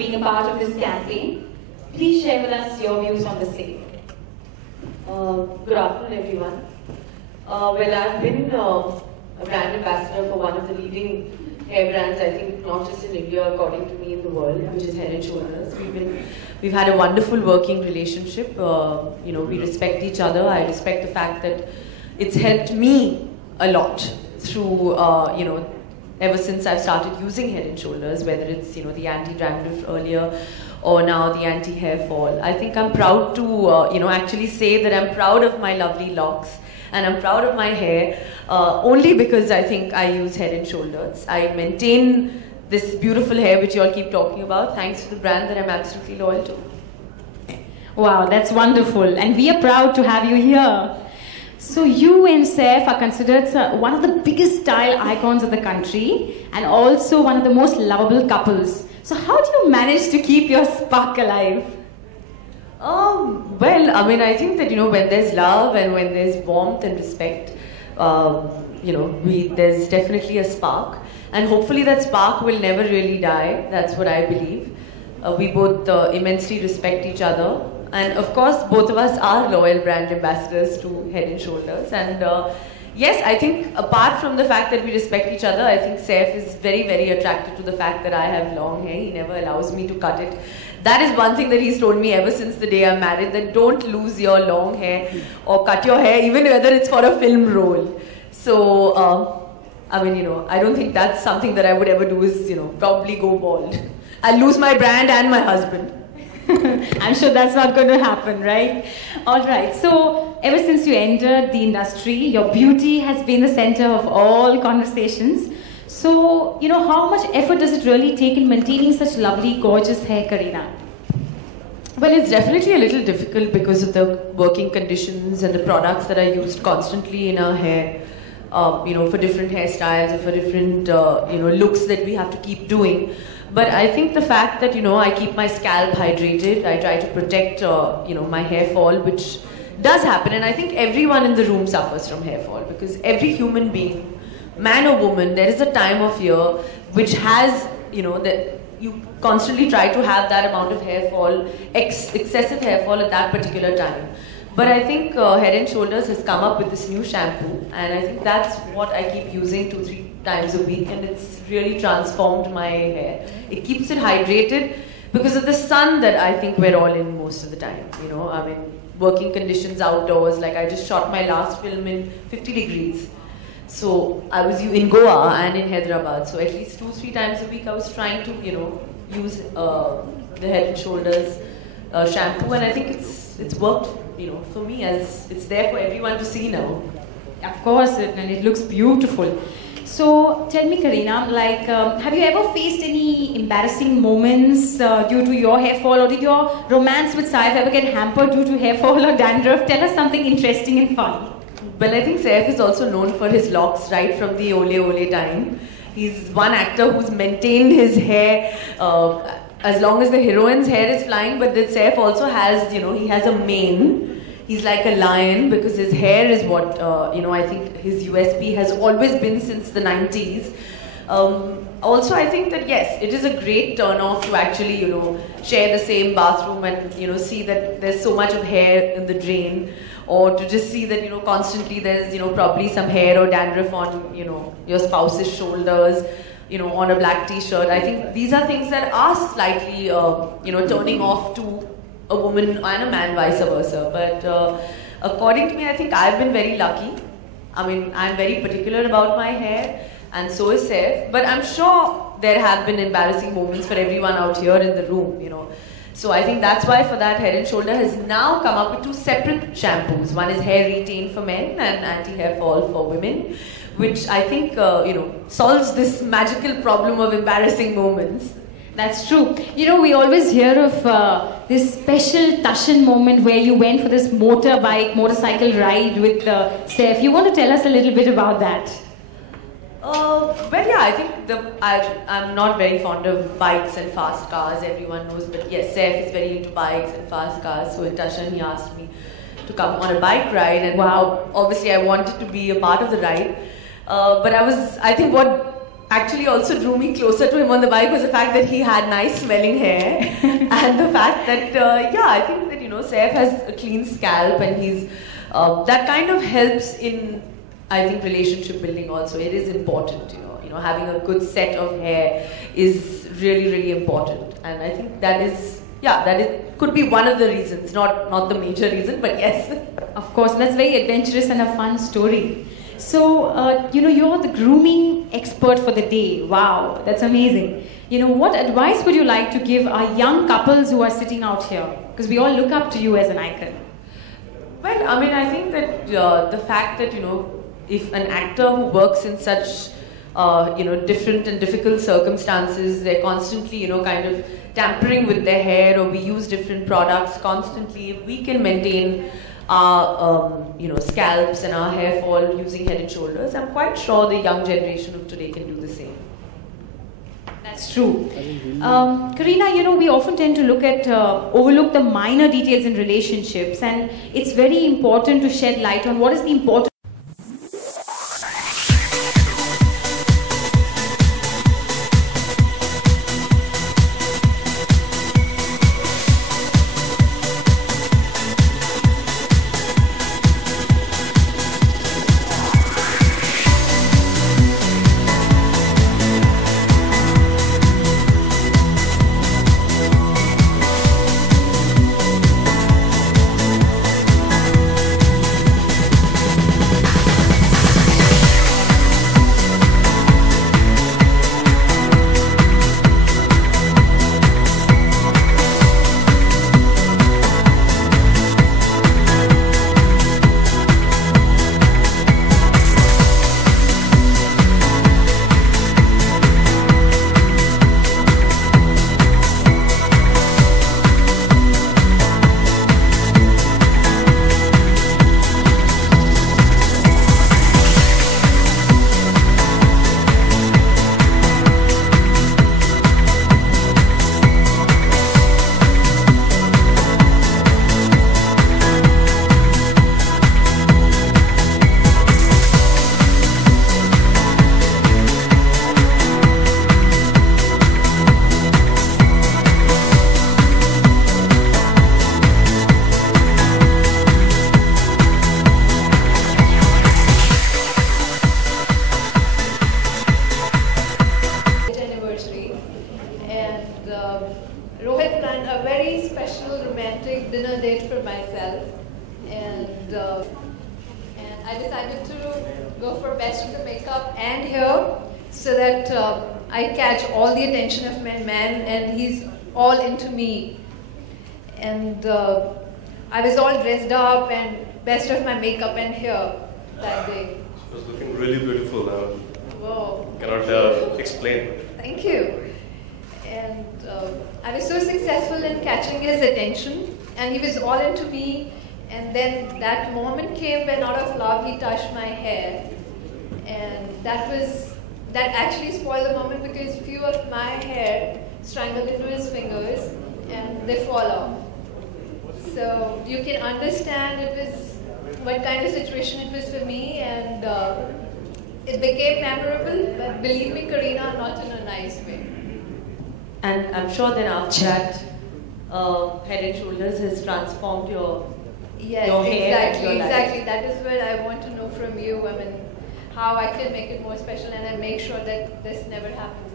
being a part of this campaign. Please share with us your views on the same. Good afternoon, everyone. Well, I've been a brand ambassador for one of the leading hair brands, I think, not just in India, according to me, in the world, which is Head & Shoulders. We've had a wonderful working relationship. We respect each other. I respect the fact that it's helped me a lot through, ever since I've started using Head & Shoulders, whether it's, the anti-dandruff earlier or now the anti-hair fall. I think I'm proud to, actually say that I'm proud of my lovely locks and I'm proud of my hair only because I think I use Head & Shoulders. I maintain this beautiful hair which you all keep talking about thanks to the brand that I'm absolutely loyal to. Wow, that's wonderful. And we are proud to have you here. So you and Saif are considered one of the biggest style icons of the country and also one of the most lovable couples. So how do you manage to keep your spark alive? Well, I think that, when there's love and when there's warmth and respect, there's definitely a spark. And hopefully that spark will never really die. That's what I believe. We both immensely respect each other. And of course, both of us are loyal brand ambassadors to Head & Shoulders. And yes, I think apart from the fact that we respect each other, I think Saif is very, very attracted to the fact that I have long hair. He never allows me to cut it. That is one thing that he's told me ever since the day I'm married, that don't lose your long hair or cut your hair, even whether it's for a film role. So, I don't think that's something that I would ever do is, probably go bald. I'll lose my brand and my husband. I'm sure that's not going to happen, right? All right. So, ever since you entered the industry, your beauty has been the center of all conversations. So, how much effort does it really take in maintaining such lovely, gorgeous hair, Kareena? Well, it's definitely a little difficult because of the working conditions and the products that are used constantly in our hair, for different hairstyles or for different, looks that we have to keep doing. But I think the fact that, I keep my scalp hydrated, I try to protect, my hair fall, which does happen. And I think everyone in the room suffers from hair fall because every human being, man or woman, there is a time of year which has, that you constantly try to have that amount of hair fall, excessive hair fall at that particular time. But I think Head & Shoulders has come up with this new shampoo, and I think that's what I keep using 2-3 times a week, and it's really transformed my hair. It keeps it hydrated because of the sun that I think we're all in most of the time. Working conditions outdoors, like I just shot my last film in 50 degrees. So I was in Goa and in Hyderabad, so at least 2-3 times a week I was trying to, use the Head & Shoulders shampoo, and I think it's worked, for me, as it's there for everyone to see now. Of course, and it looks beautiful. So tell me, Kareena, have you ever faced any embarrassing moments due to your hair fall, or did your romance with Saif ever get hampered due to hair fall or dandruff? Tell us something interesting and fun. Well, I think Saif is also known for his locks right from the Ole Ole time. He's one actor who's maintained his hair as long as the heroine's hair is flying, but that Saif also has, he has a mane. He's like a lion because his hair is what, I think his USP has always been since the 90s. Also, I think that yes, it is a great turn-off to actually, share the same bathroom and, see that there's so much of hair in the drain, or to just see that, constantly there's, probably some hair or dandruff on, your spouse's shoulders, on a black t-shirt. I think these are things that are slightly, turning off to a woman and a man, vice versa. But according to me, I think I've been very lucky. I'm very particular about my hair, and so is Saif. But I'm sure there have been embarrassing moments for everyone out here in the room, So I think that's why for that, Head & Shoulder has now come up with 2 separate shampoos. One is hair retain for men and anti-hair fall for women, which I think, solves this magical problem of embarrassing moments. That's true. We always hear of this special Tashan moment where you went for this motorcycle ride with Saif. You want to tell us a little bit about that? Well, yeah, I think I'm not very fond of bikes and fast cars, everyone knows, but yes, Saif is very into bikes and fast cars, so in Tashan he asked me to come on a bike ride, and wow, obviously I wanted to be a part of the ride, but I think what actually also drew me closer to him on the bike was the fact that he had nice smelling hair and the fact that, yeah, I think that, Saif has a clean scalp and he's, that kind of helps in, I think, relationship building also. It is important, having a good set of hair is really, really important. And I think that is, yeah, could be one of the reasons, not the major reason, but yes. Of course, that's very adventurous and a fun story. So, you're the grooming expert for the day. Wow, that's amazing. What advice would you like to give our young couples who are sitting out here? Because we all look up to you as an icon. Well, I mean, I think that the fact that, if an actor who works in such, different and difficult circumstances, they're constantly, kind of tampering with their hair, or we use different products constantly, if we can maintain our, scalps and our hair fall using Head and Shoulders, I'm quite sure the young generation of today can do the same. That's true. Kareena, we often tend to overlook the minor details in relationships, and it's very important to shed light on what is the importance. Rohit planned a very special romantic dinner date for myself, and I decided to go for best of the makeup and hair so that I catch all the attention of my man and he's all into me. And I was all dressed up and best of my makeup and hair that day. It was looking really beautiful. Whoa. Cannot explain. Thank you. And I was so successful in catching his attention, and he was all into me. And then that moment came when, out of love, he touched my hair, and that actually spoiled the moment because few of my hair strangled into his fingers, and they fall off. So you can understand what kind of situation it was for me, and it became memorable. But believe me, Kareena, not in a nice way. And I'm sure then after that, Head and Shoulders has transformed your hair and your life. Exactly. That is what I want to know from you. I mean, how I can make it more special, and I make sure that this never happens